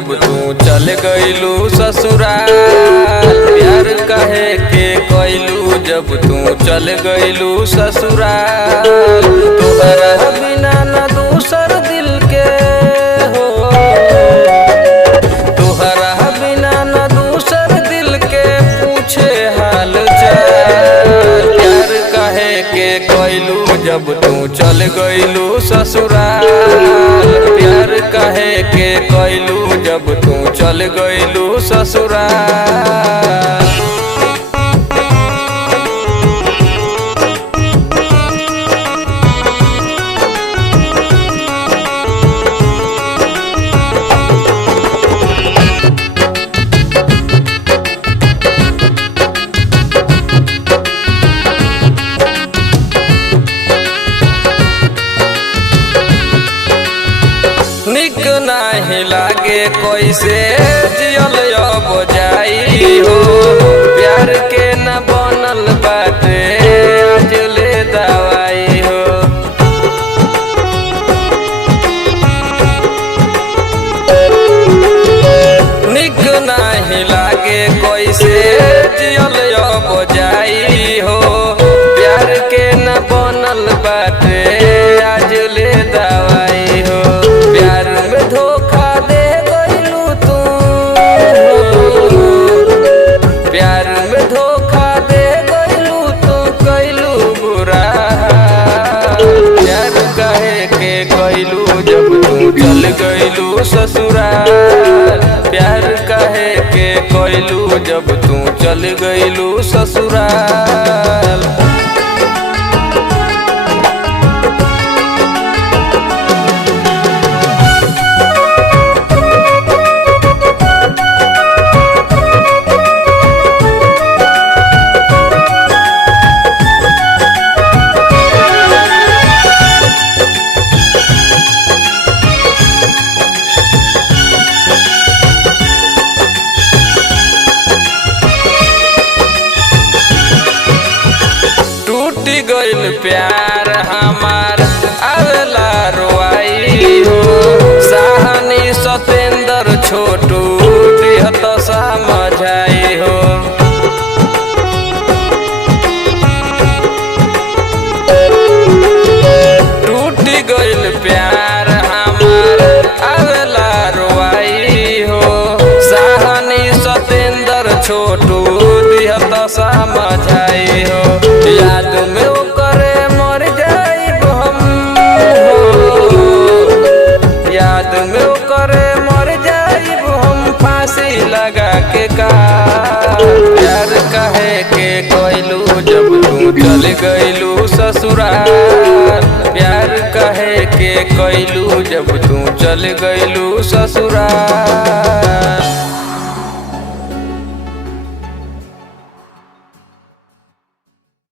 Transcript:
जब तू चल गइलू ससुराल। प्यार कहे के कइलू जब तू चल गइलू ससुराल। तोहरा बिना न दूसर दिल के हो, तोहरा बिना न दूसर दिल के पूछे हाल चाल। प्यार कहे के कइलू जब तू चल गइलू ससुराल। प्यार कहे के कइलू जब तू चल गइलू ससुराल। निक नाही लागे कैसे जियल अब जाई हो। प्यार के न बनल बाटे आज ले दवाई हो। निक नाही लागे कैसे जियल अब जाई हो। प्यार के न बनल बाटे आज ले दवाई हो। प्यार में धोखा दे गइलू तू, प्यार में धोखा दे गइलू तू कइलू बुरा। प्यार कहे के कइलू जब तू चल गइलू ससुराल। प्यार कहे के कइलू जब तू चल गइलू ससुराल। टूटी गइल प्यार हमार आवेला रोआई हो। साहनी सतेंद्र छोटू दिहत समझाई हो। टूटी गइल प्यार हमार आवेला रोआई हो। साहनी सतेंद्र छोटू दिहत समझाई हो। याद में ओकरे मर जाइब हम हो, याद में ओकरे मर जाइब हम फांसी लगा के का। प्यार कहे के कइलू जब तू चल गइलू ससुराल। प्यार कहे के कइलू जब तू चल गइलू ससुराल।